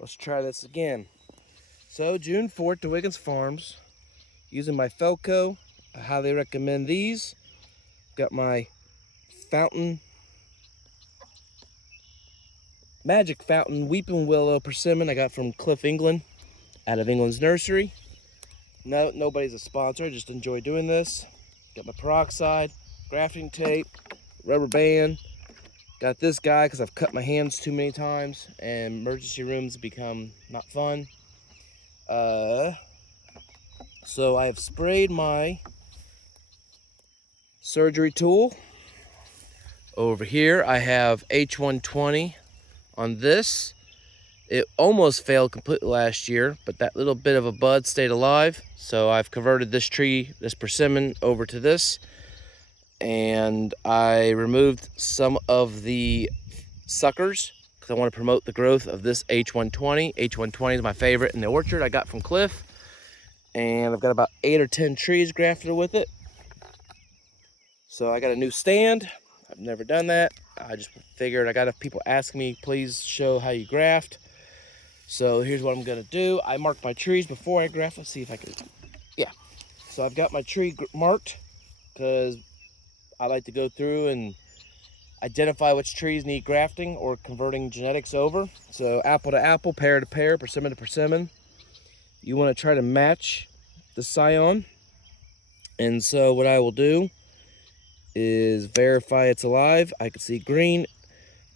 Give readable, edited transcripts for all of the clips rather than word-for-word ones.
Let's try this again. So June 4th, Dwigans Farms, using my Felco. I highly recommend these. Got my fountain, magic fountain, weeping willow persimmon I got from Cliff, England, out of England's nursery. No, nobody's a sponsor, I just enjoy doing this. Got my peroxide, grafting tape, rubber band. Got this guy because I've cut my hands too many times and emergency rooms become not fun. So I have sprayed my surgery tool. Over here I have H120 on this. It almost failed completely last year, but that little bit of a bud stayed alive. So I've converted this tree, this persimmon, over to this. And I removed some of the suckers because I want to promote the growth of this H120. H120 is my favorite in the orchard I got from Cliff. And I've got about 8 or 10 trees grafted with it. So I got a new stand. I've never done that. I just figured I got enough people asking me, please show how you graft. So here's what I'm gonna do. I marked my trees before I graft. Let's see if I can, yeah. So I've got my tree marked because I like to go through and identify which trees need grafting or converting genetics over. So apple to apple, pear to pear, persimmon to persimmon. You wanna try to match the Scion. And so what I will do is verify it's alive. I can see green.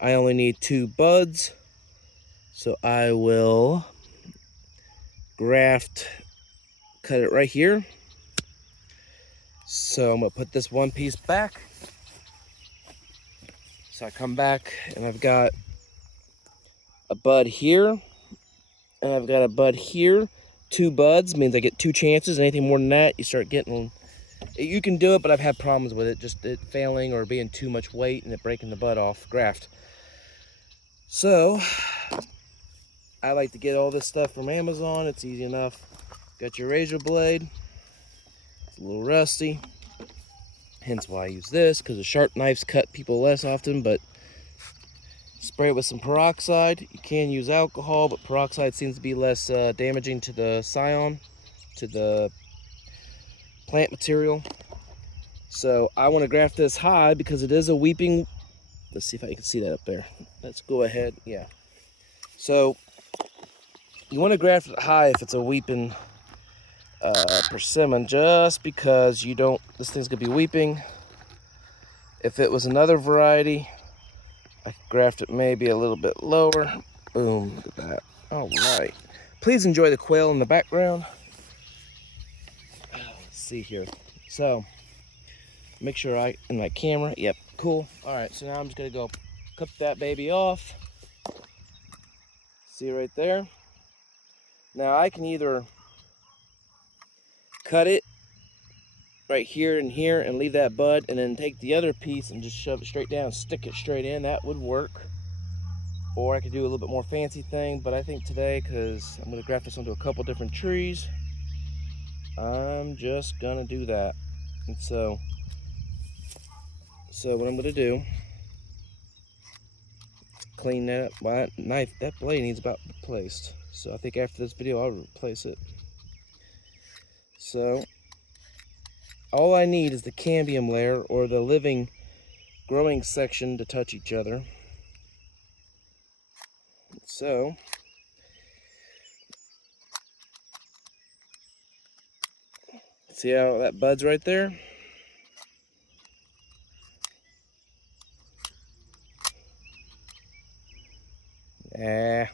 I only need 2 buds. So I will graft, cut it right here. So I'm gonna put this one piece back. So I come back and I've got a bud here and I've got a bud here. 2 buds means I get 2 chances. Anything more than that, you start getting, you can do it, but I've had problems with it, just it failing or being too much weight and it breaking the bud off graft. So I like to get all this stuff from Amazon. It's easy enough. Got your razor blade. It's a little rusty. Hence why I use this, because the sharp knives cut people less often, but spray it with some peroxide. You can use alcohol, but peroxide seems to be less damaging to the Scion, to the plant material. So I want to graft this high because it is a weeping. Let's see if I can see that up there. Let's go ahead. Yeah. So you want to graft it high if it's a weeping persimmon, just because you don't, this thing's gonna be weeping. If it was another variety, I could graft it maybe a little bit lower. Boom, look at that. All right. Please enjoy the quail in the background. Let's see here. So make sure in my camera, yep, cool. All right, so now I'm just gonna go cut that baby off. See right there? Now I can either cut it right here and leave that bud and then take the other piece and just shove it straight down and stick it straight in. That would work. Or I could do a little bit more fancy thing, but I think today, because I'm going to graft this onto a couple different trees, I'm just going to do that. And so what I'm going to do, clean that up. Well, that blade needs about replaced. So I think after this video I'll replace it. So all I need is the cambium layer or the living growing section to touch each other. So see how that bud's right there? I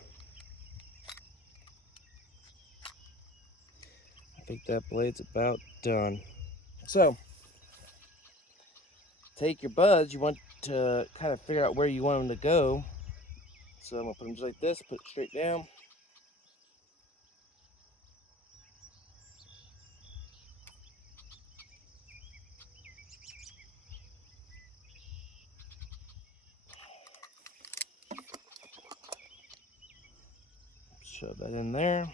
think that blade's about done. So take your buds, you want to kind of figure out where you want them to go. So I'm gonna put them just like this, put it straight down. Shove that in there.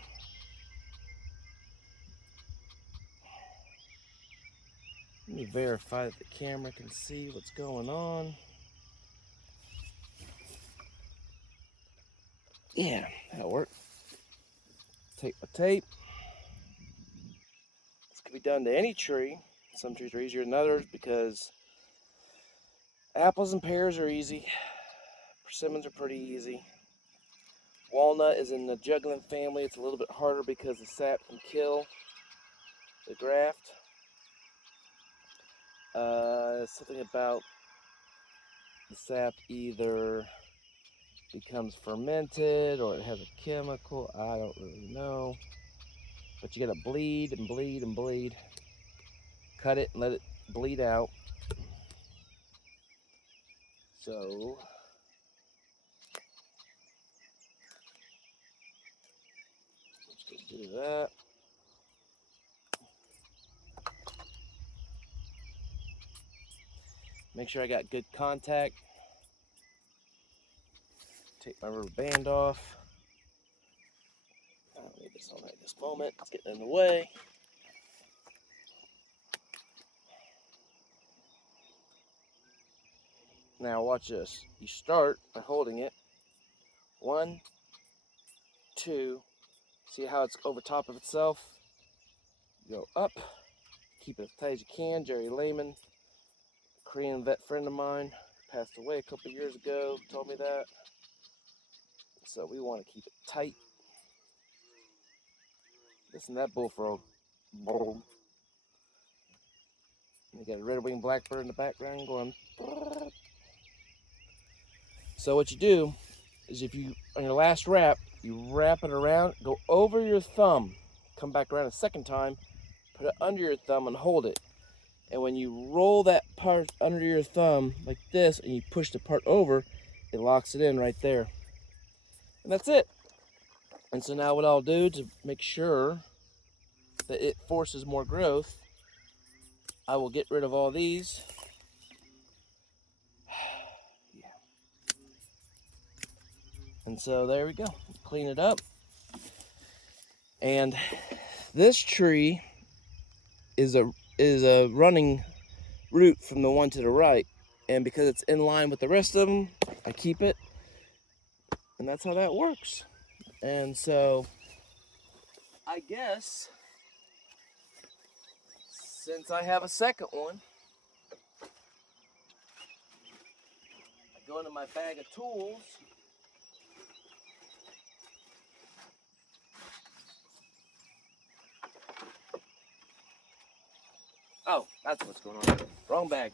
Let me verify that the camera can see what's going on. Yeah, that'll work. Take my tape. This can be done to any tree. Some trees are easier than others because apples and pears are easy. Persimmons are pretty easy. Walnut is in the juggling family. It's a little bit harder because the sap can kill the graft. Something about the sap either becomes fermented or it has a chemical. I don't really know. But you gotta bleed and bleed and bleed. Cut it and let it bleed out. So let's do that. Make sure I got good contact. Take my rubber band off. I don't need this on right this moment. It's getting in the way. Now watch this. You start by holding it. 1, 2. See how it's over top of itself? Go up. Keep it as tight as you can. Jerry Lehman, a Korean vet friend of mine, passed away a couple years ago, told me that. So we want to keep it tight. Listen to that bullfrog. You got a red-winged blackbird in the background going. So what you do is if you, on your last wrap, you wrap it around, go over your thumb, come back around a second time, put it under your thumb and hold it. And when you roll that part under your thumb like this and you push the part over, it locks it in right there. And that's it. And so now what I'll do to make sure that it forces more growth, I will get rid of all these. Yeah. And so there we go. Clean it up. And this tree is a running root from the one to the right. And because it's in line with the rest of them, I keep it. And that's how that works. And so I guess since I have a second one, I go into my bag of tools. Oh, that's what's going on. Wrong bag.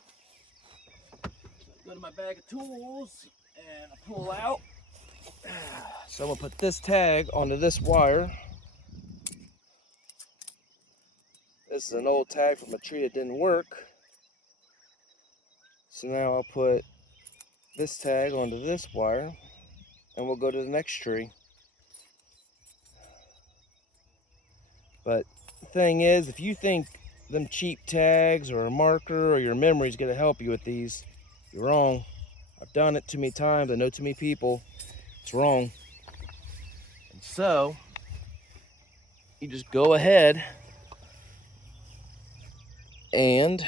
So I go to my bag of tools and I pull out. So I'm gonna put this tag onto this wire. This is an old tag from a tree that didn't work. So now I'll put this tag onto this wire and we'll go to the next tree. But the thing is, if you think them cheap tags or a marker or your memory is gonna help you with these, you're wrong. I've done it too many times, I know too many people. It's wrong. And so, you just go ahead and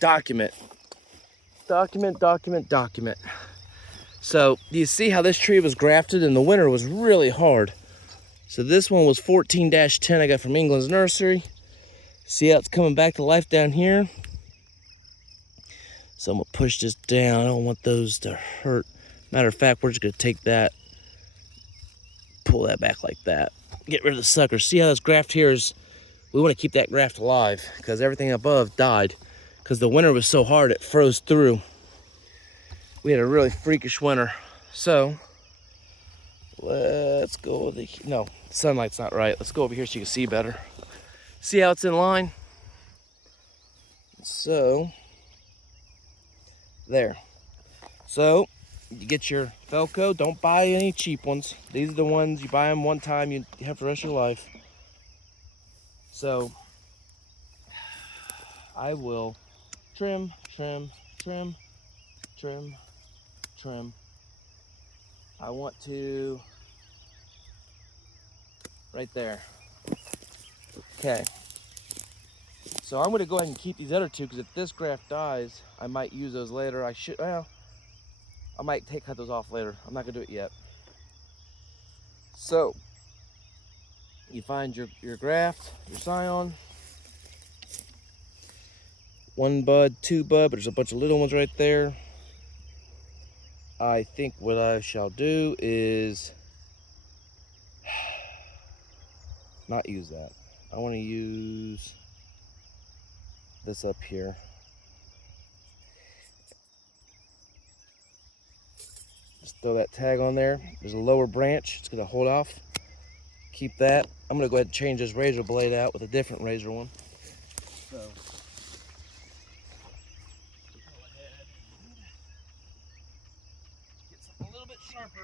document. Document. So, do you see how this tree was grafted and the winter was really hard? So this one was 14-10 I got from England's nursery. See how it's coming back to life down here? So I'm gonna push this down. I don't want those to hurt. Matter of fact, we're just gonna take that, pull that back like that. Get rid of the sucker. See how this graft here is, we wanna keep that graft alive because everything above died because the winter was so hard it froze through. We had a really freakish winter. So, let's go, no, sunlight's not right. Let's go over here so you can see better. See how it's in line? So, there. So, you get your Felco. Don't buy any cheap ones. These are the ones, you buy them one time, you have for the rest of your life. So, I will trim. I want to, right there. Okay. So I'm going to go ahead and keep these other two because if this graft dies, I might use those later. I might cut those off later. I'm not going to do it yet. So you find your graft, your Scion. 1 bud, 2 bud, but there's a bunch of little ones right there. I think what I shall do is not use that. I want to use this up here. Just throw that tag on there. There's a lower branch. It's going to hold off. Keep that. I'm going to go ahead and change this razor blade out with a different razor one. So, go ahead and get something a little bit sharper.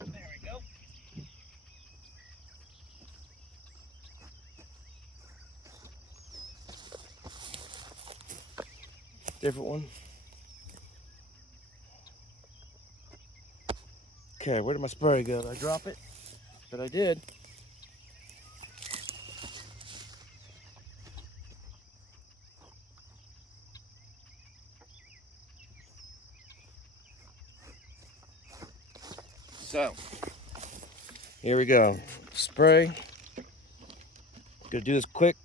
There we go. Different one. Okay, where did my spray go? Did I drop it? But I did. So, here we go. Spray. Gonna do this quick.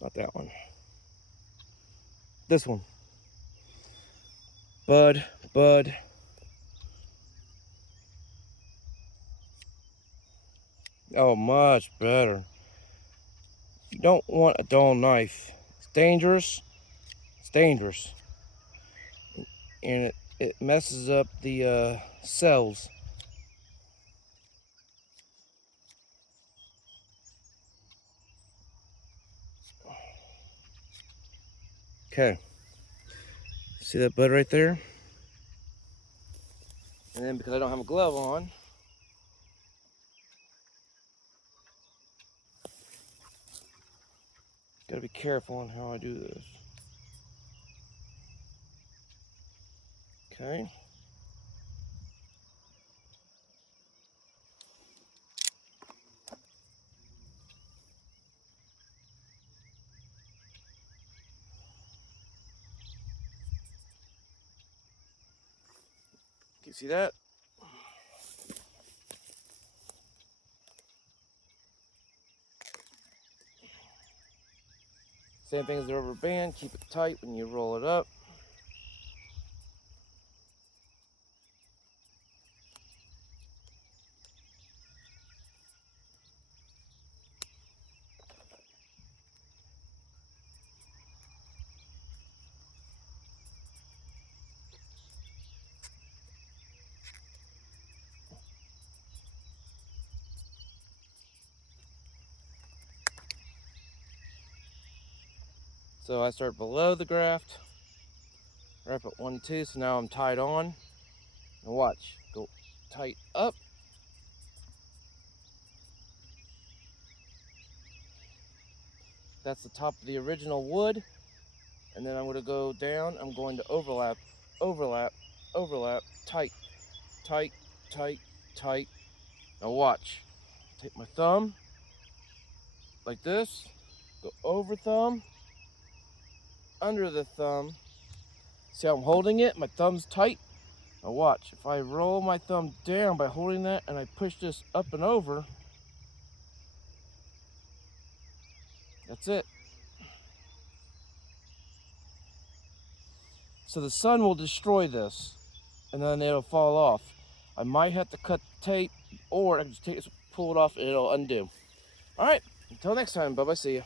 Not that one. This one. Bud, bud. Oh, much better. You don't want a dull knife. It's dangerous. It's dangerous. And it messes up the cells. Okay. See that bud right there? And then because I don't have a glove on, gotta be careful on how I do this. Okay. Can you see that? Same thing as the rubber band. Keep it tight when you roll it up. So I start below the graft, wrap it 1, 2, so now I'm tied on. And watch, go tight up. That's the top of the original wood. And then I'm going to go down. I'm going to overlap, overlap, overlap, tight, tight, tight, tight. Now watch. Take my thumb, like this, go over thumb, under the thumb. See how I'm holding it? My thumb's tight. Now watch, if I roll my thumb down by holding that and I push this up and over, that's it. So the sun will destroy this and then it'll fall off. I might have to cut the tape, or I can just take this, pull it off and it'll undo. All right, until next time, bye-bye, see you.